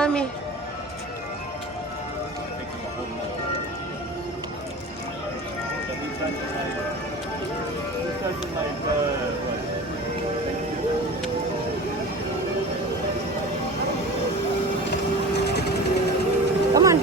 Mami. Come on.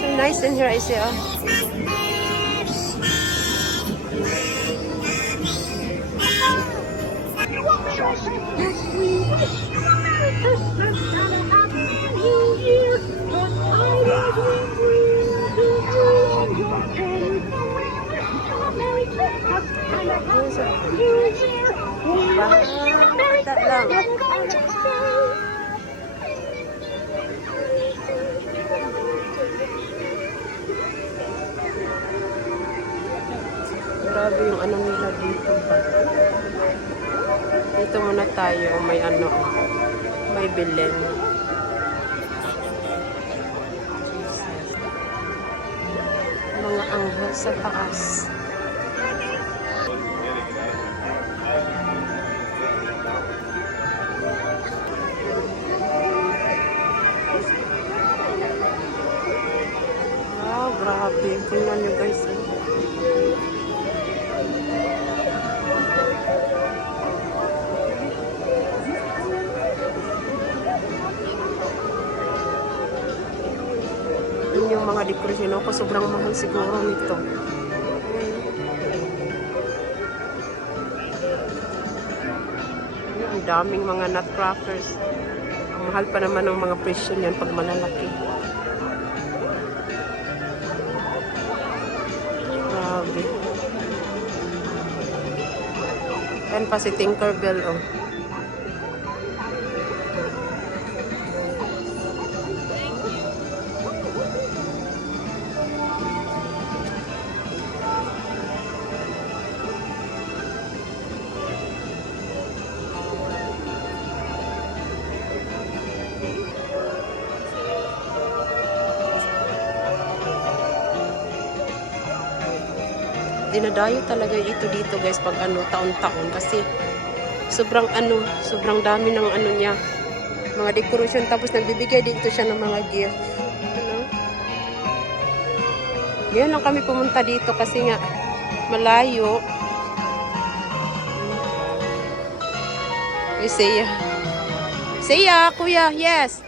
So nice in here, I see. That lang. Grabe yung ano nila dito ba. Dito muna tayo, may ano, may bilhin. Mga anghel sa taas. Wow, grabe. Tingnan nyo guys. Yung mga dekorasyon ako, sobrang mahal siguro nito. Ang daming mga nutcrackers. Ang mahal pa naman ng mga presyo niyan pag malalaki. Grabe. Yan pa si Tinkerbell, oh. Dinadayo talaga ito dito guys pag ano taon-taon kasi sobrang dami ng ano niya, mga decoration, tapos nagbibigay dito siya ng mga gift. Ano? Ngayon lang kami pumunta dito kasi nga malayo. Siya, kuya, yes.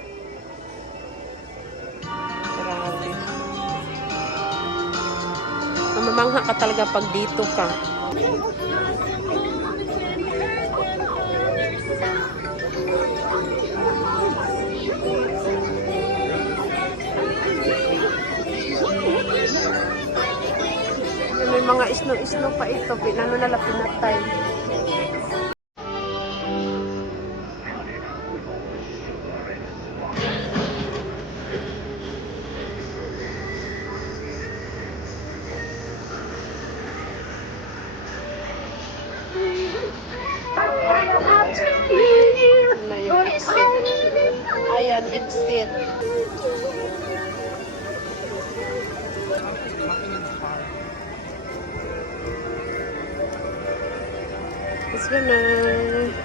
Mamamangha ka talaga pag dito ka. May mga isno-isno pa ito. Pinano nala pinatay. Ayan, it's it. It's gonna